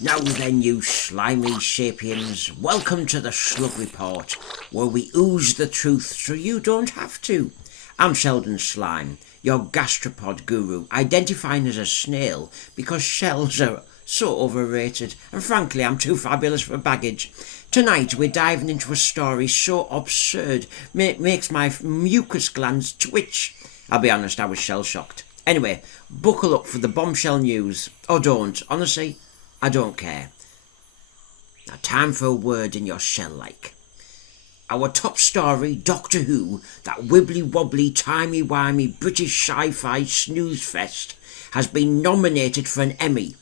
Now then, you slimy sapiens, welcome to the Slug Report, where we ooze the truth so you don't have to. I'm Sheldon Slime, your gastropod guru, identifying as a snail because shells are so overrated, and frankly I'm too fabulous for baggage. Tonight we're diving into a story so absurd it makes my mucus glands twitch. I'll be honest, I was shell-shocked. Anyway, buckle up for the bombshell news. Or don't, honestly, I don't care. Now time for a word in your shell-like. Our top story, Doctor Who, that wibbly-wobbly, timey-wimey British sci-fi snooze fest, has been nominated for an Emmy.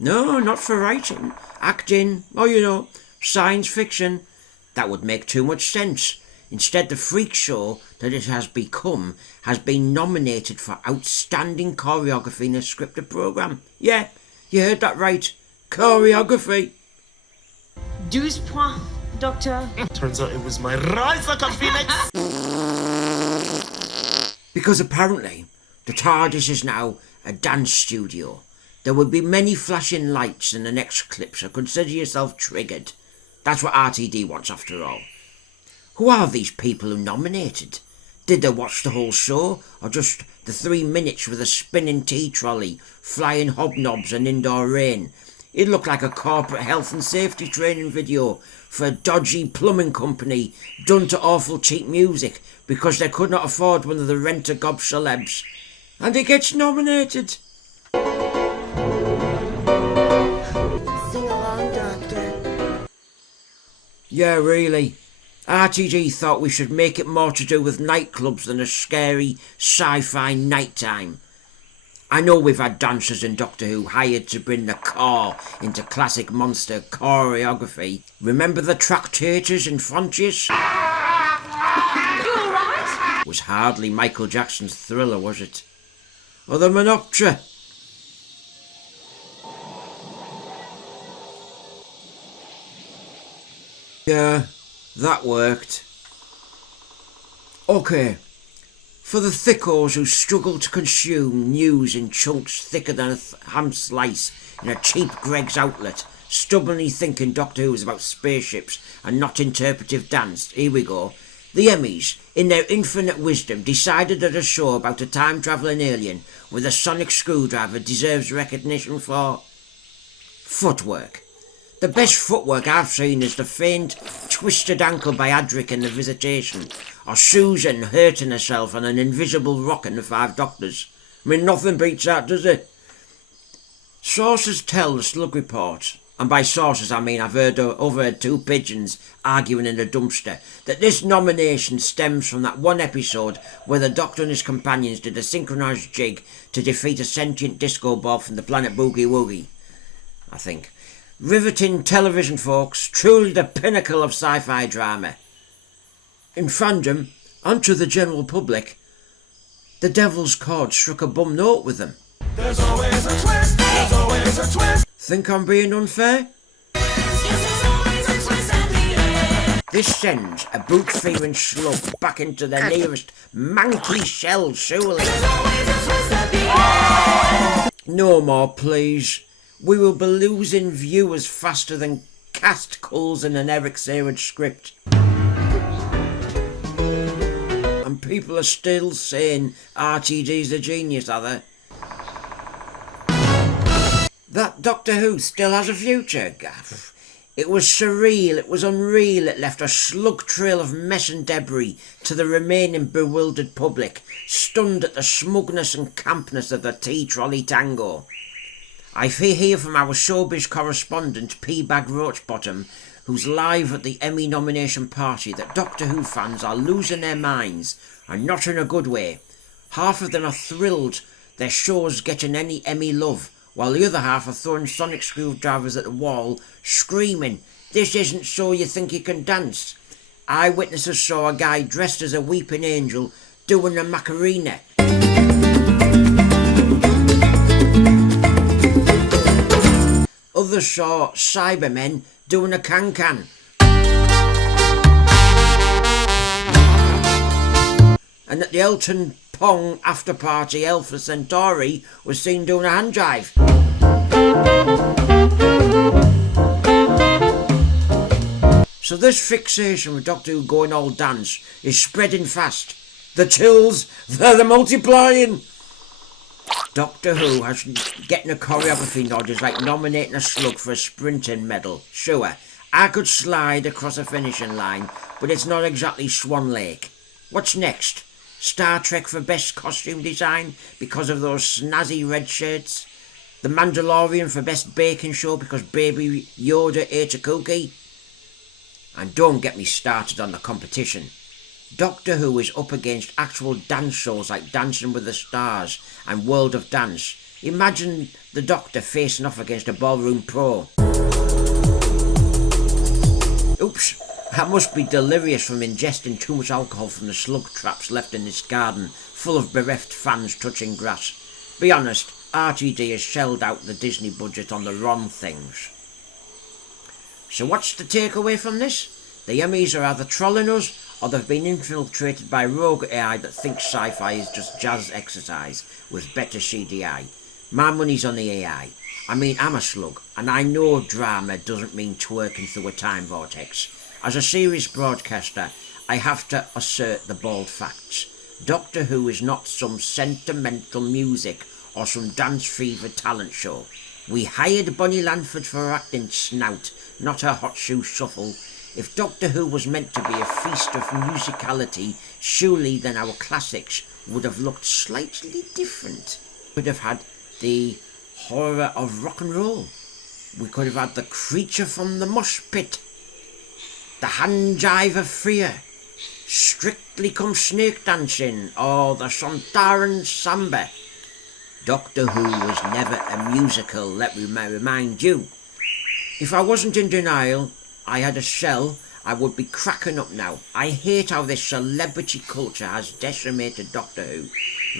No, not for writing, acting, or science fiction. That would make too much sense. Instead, the freak show that it has become has been nominated for outstanding choreography in a scripted programme. Yeah, you heard that right. Choreography. 12 points, Doctor. Turns out it was my rise like a phoenix. Because apparently, the TARDIS is now a dance studio. There will be many flashing lights in the next clip, so consider yourself triggered. That's what Rtd wants after all. Who are these people who nominated? Did they watch the whole show, or just the 3 minutes with a spinning tea trolley, flying hobnobs and indoor rain? It looked like a corporate health and safety training video for a dodgy plumbing company done to awful cheap music because they could not afford one of the rent-a-gob celebs. And it gets nominated. Sing along, Doctor. Yeah, really. RTD thought we should make it more to do with nightclubs than a scary sci-fi nighttime. I know we've had dancers in Doctor Who hired to bring the core into classic monster choreography. Remember the Tractators in Frontiers? You alright? Was hardly Michael Jackson's Thriller, was it? Or the Menoptera. Yeah, that worked. Okay. For the thickos who struggle to consume news in chunks thicker than a ham slice in a cheap Greggs outlet, stubbornly thinking Doctor Who is about spaceships and not interpretive dance, here we go. The Emmys, in their infinite wisdom, decided that a show about a time-travelling alien with a sonic screwdriver deserves recognition for footwork. The best footwork I've seen is the faint, twisted ankle by Adric in The Visitation, or Susan hurting herself on an invisible rock in The Five Doctors. I mean, nothing beats that, does it? Sources tell the Slug Report, and by sources I mean I've overheard 2 pigeons arguing in a dumpster, that this nomination stems from that one episode where the Doctor and his companions did a synchronised jig to defeat a sentient disco ball from the planet Boogie Woogie, I think. Riveting television, folks, truly the pinnacle of sci-fi drama. In fandom, and to the general public, the Devil's Chord struck a bum note with them. There's always a twist, there's always a twist. Think I'm being unfair? This sends a boot-fearing slug back into their nearest manky shell, surely. No more, please. We will be losing viewers faster than cast calls in an Eric Serage script. And people are still saying RTD's a genius, are they? That Doctor Who still has a future. It was surreal, it was unreal, it left a slug trail of mess and debris to the remaining bewildered public, stunned at the smugness and campness of the tea trolley tango. I hear from our showbiz correspondent P-Bag Roachbottom, who's live at the Emmy nomination party, that Doctor Who fans are losing their minds, and not in a good way. Half of them are thrilled their show's getting any Emmy love, while the other half are throwing sonic screwdrivers at the wall, screaming, "This isn't So You Think You Can Dance." Eyewitnesses saw a guy dressed as a weeping angel doing a Macarena. Others saw Cybermen doing a can-can. And at the Elton Pong after party, Alpha Centauri was seen doing a hand jive. So this fixation with Doctor Who going all dance is spreading fast. The chills, they're multiplying. Doctor Who has getting a choreography nod is like nominating a slug for a sprinting medal. Sure, I could slide across a finishing line, but it's not exactly Swan Lake. What's next? Star Trek for best costume design because of those snazzy red shirts? The Mandalorian for best baking show because Baby Yoda ate a cookie? And don't get me started on the competition. Doctor Who is up against actual dance shows like Dancing with the Stars and World of Dance. Imagine the Doctor facing off against a ballroom pro. Oops, that must be delirious from ingesting too much alcohol from the slug traps left in this garden, full of bereft fans touching grass. Be honest, Rtd has shelled out the Disney budget on the wrong things. So what's the takeaway from this? The Emmys are either trolling us, or they've been infiltrated by rogue AI that thinks sci-fi is just jazz exercise with better CGI. My money's on the AI. I mean, I'm a slug, and I know drama doesn't mean twerking through a time vortex. As a series broadcaster, I have to assert the bald facts. Doctor Who is not some sentimental music or some dance-fever talent show. We hired Bonnie Lanford for her acting snout, not her hot shoe shuffle. If Doctor Who was meant to be a feast of musicality, surely then our classics would have looked slightly different. We could have had the horror of rock and roll. We could have had the creature from the mosh pit, the hand jive of fear, Strictly Come Snake Dancing, or the Sontaran Samba. Doctor Who was never a musical, let me remind you. If I wasn't in denial, I had a shell, I would be cracking up now. I hate how this celebrity culture has decimated Doctor Who.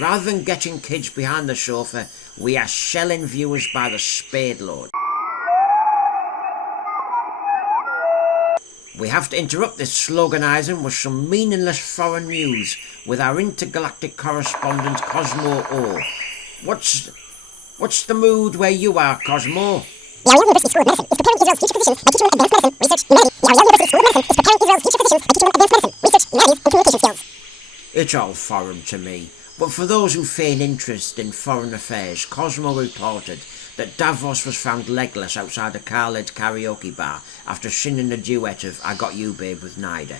Rather than getting kids behind the sofa, we are shelling viewers by the spade load. We have to interrupt this sloganising with some meaningless foreign news with our intergalactic correspondent Cosmo O. What's the mood where you are, Cosmo? The Ariel University School of Medicine is preparing Israel's future physicians by teaching them advanced medicine, research, humanity. The Ariel University School of Medicine is preparing Israel's future physicians by teaching them advanced medicine, research, humanities, and communication skills. It's all foreign to me, but for those who feign interest in foreign affairs, Cosmo reported that Davos was found legless outside a car-led karaoke bar after singing a duet of I Got You Babe with Nida.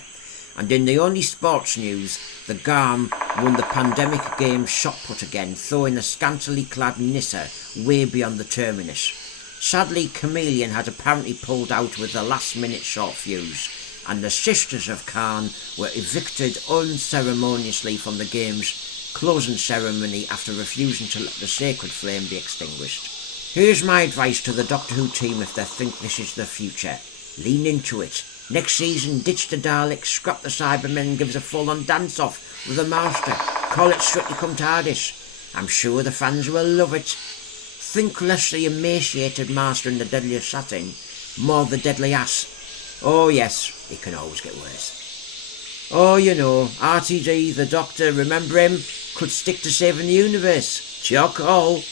And in the only sports news, the Garm won the pandemic game shot put again, throwing a scantily clad Nissa way beyond the terminus. Sadly, Chameleon had apparently pulled out with the last-minute short fuse, and the Sisters of Khan were evicted unceremoniously from the game's closing ceremony after refusing to let the sacred flame be extinguished. Here's my advice to the Doctor Who team if they think this is the future. Lean into it. Next season, ditch the Daleks, scrap the Cybermen, give us a full-on dance-off with the Master. Call it Strictly Come TARDIS. I'm sure the fans will love it. Think less the emaciated Master in the Deadly Assassin, more the deadly ass. Oh yes, it can always get worse. Oh, you know, Rtd, the Doctor, remember him? Could stick to saving the universe. Chock all.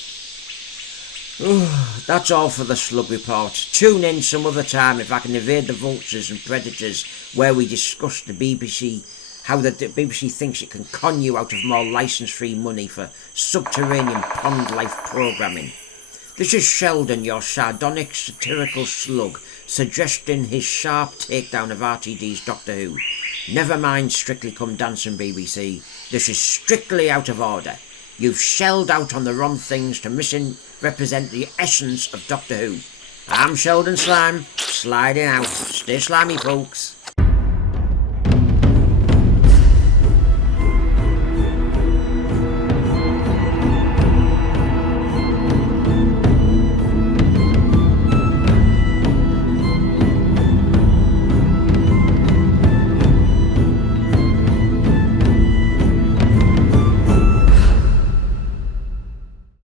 That's all for the Slug Report. Tune in some other time if I can evade the vultures and predators where we discuss the BBC, how the BBC thinks it can con you out of more licence-free money for subterranean pond life programming. This is Sheldon, your sardonic satirical slug, suggesting his sharp takedown of Rtd's Doctor Who. Never mind Strictly Come Dancing BBC, this is strictly out of order. You've shelled out on the wrong things to misrepresent the essence of Doctor Who. I'm Sheldon Slime, sliding out. Stay slimy, folks.